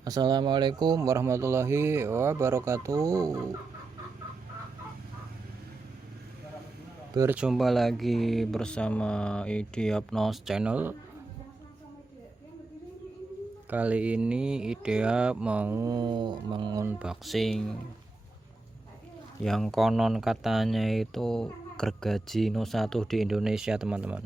Assalamualaikum warahmatullahi wabarakatuh. Berjumpa lagi bersama Ideapnos Channel. Kali ini Ideap mau mengunboxing yang konon katanya itu gergaji No 1 di Indonesia, teman-teman.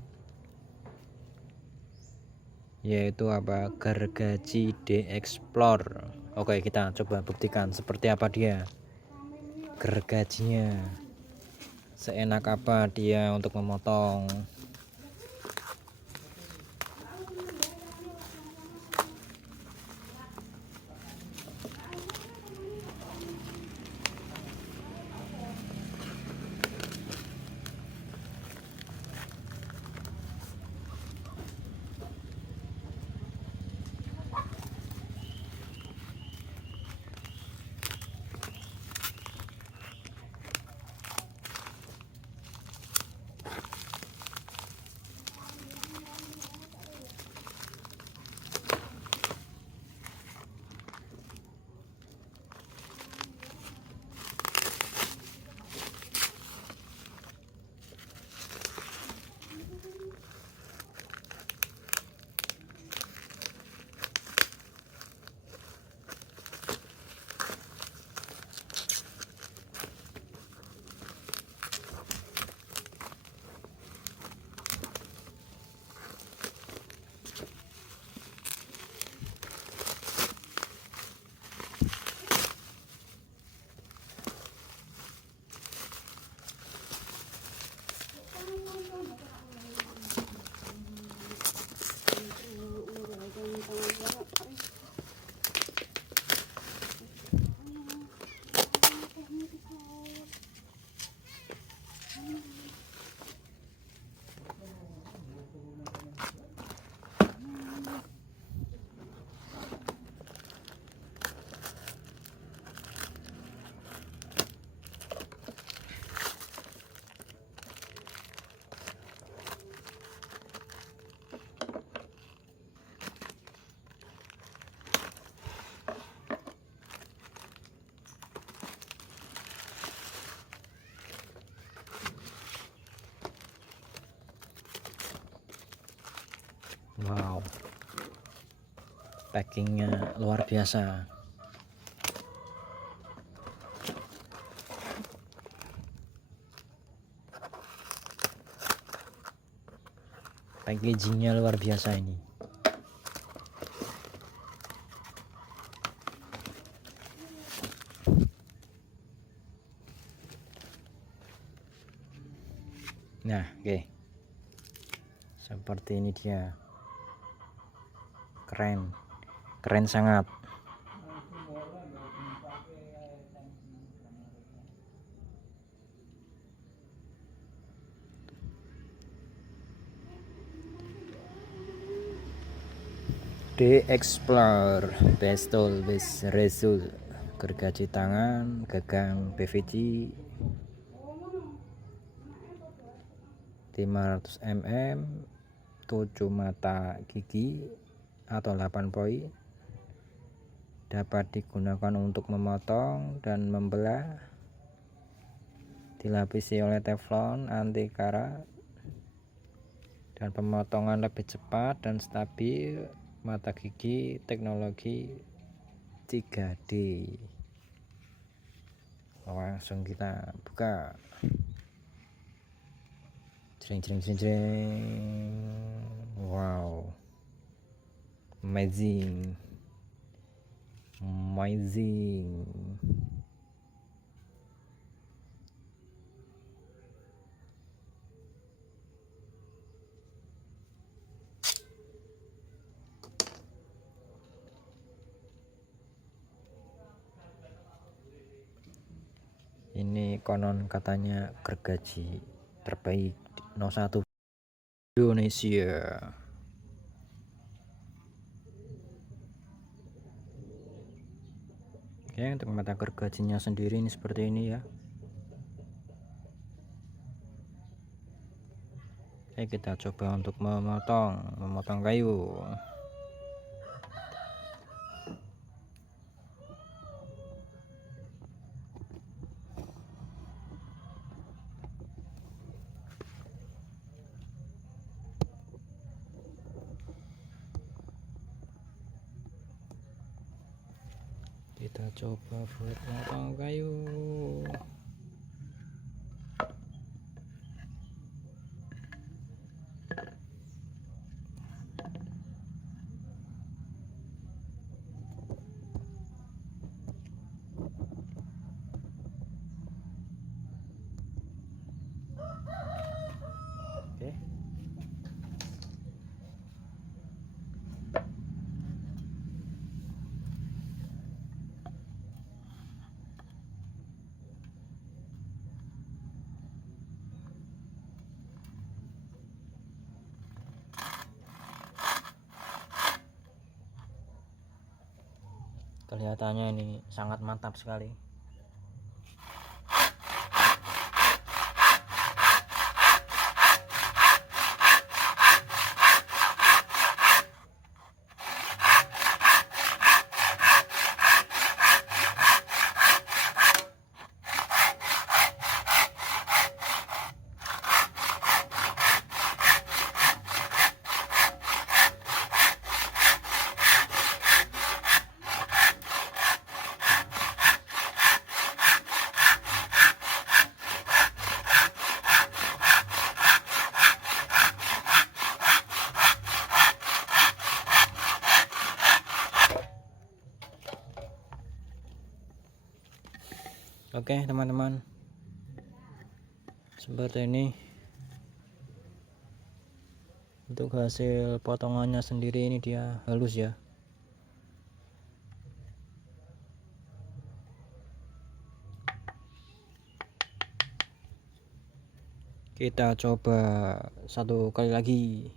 Yaitu apa? Gergaji D-Explore. Oke, kita coba buktikan seperti apa dia gergajinya. Seenak apa dia untuk memotong. Wow, packingnya luar biasa. Packagingnya luar biasa ini. Nah, oke. Seperti ini dia. Keren sangat. D-Explore Pistol with Resul, gergaji tangan, gagang PVC 500 mm, 7 mata gigi atau 8 poi. Dapat digunakan untuk memotong dan membelah. Dilapisi oleh teflon anti karat dan pemotongan lebih cepat dan stabil. Mata gigi teknologi 3D. Langsung kita buka. Jreng. Wow, amazing. Ini konon katanya gergaji terbaik No 1 Indonesia. Oke, untuk mata gergajinya sendiri ini seperti ini ya. Oke, kita coba untuk memotong kayu. Kita coba buat potong kayu. Oke. Kelihatannya ini sangat mantap sekali. Oke teman-teman, seperti ini untuk hasil potongannya sendiri. Ini dia halus ya. Kita coba satu kali lagi.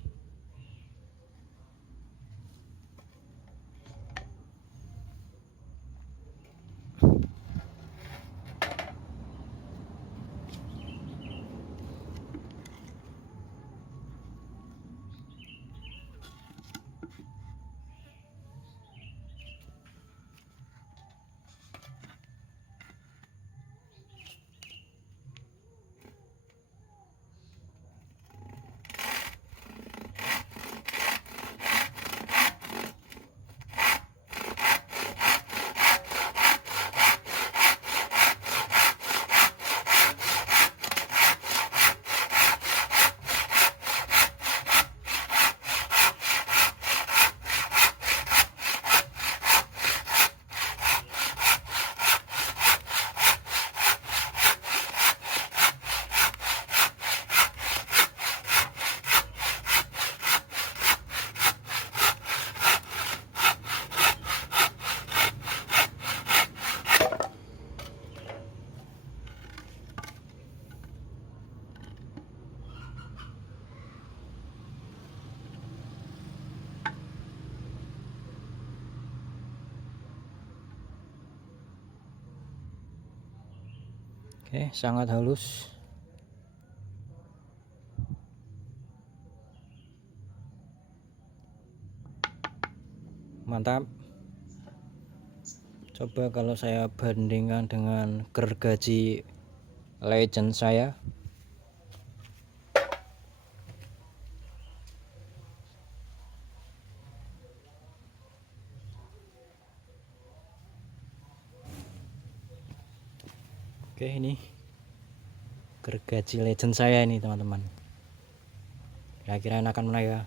Oke, sangat halus. Mantap. Coba kalau saya bandingkan dengan gergaji legend saya. Oke, ini gergaji legend saya ini teman-teman. Kira-kira enakan mana ya?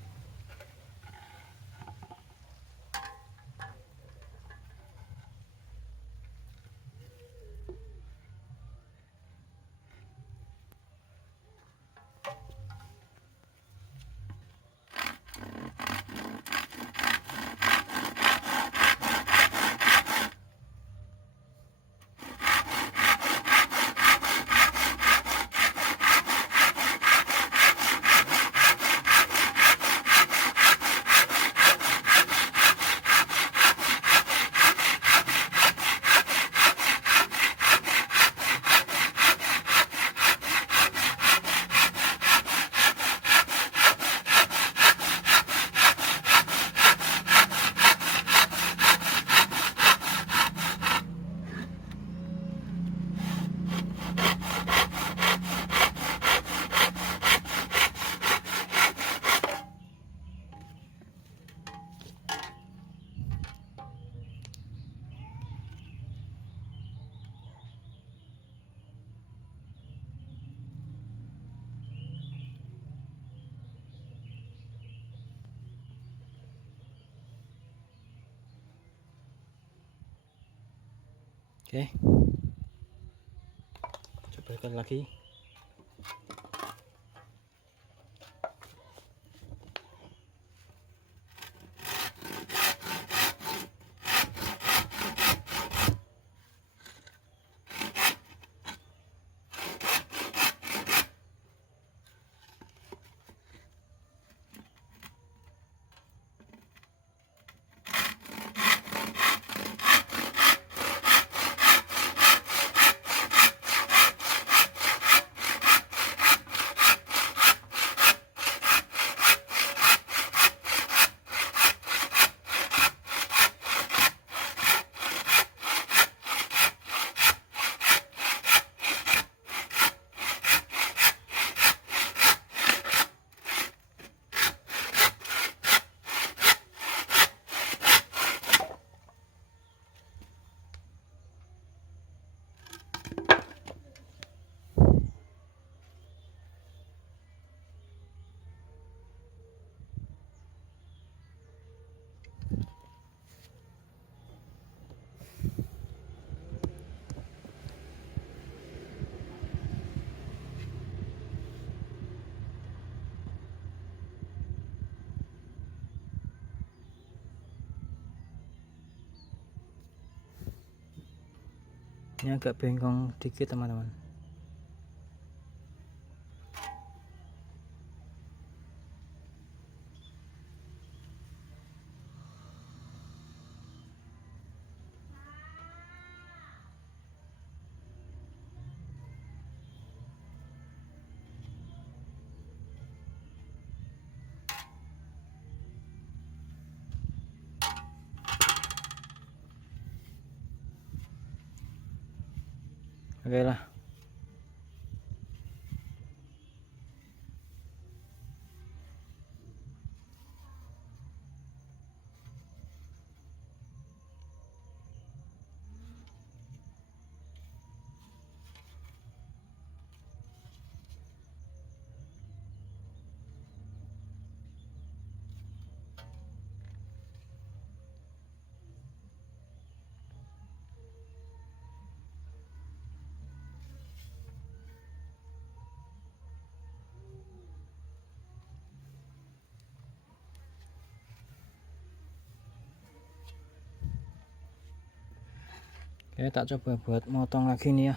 Oke, coba ikat lagi. Ini agak bengkong dikit teman-teman. Oke lah. Oke, tak coba buat motong lagi nih ya.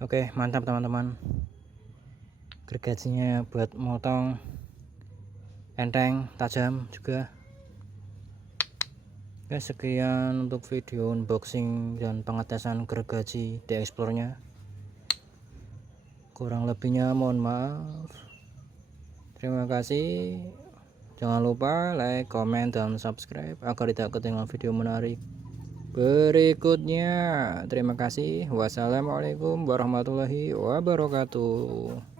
Oke, mantap teman-teman. Gergajinya buat motong enteng, tajam juga. Oke, sekian untuk video unboxing dan pengetesan gergaji D-Explore-nya. Kurang lebihnya mohon maaf. Terima kasih. Jangan lupa like, comment, dan subscribe agar tidak ketinggalan video menarik berikutnya. Terima kasih. Wassalamualaikum warahmatullahi wabarakatuh.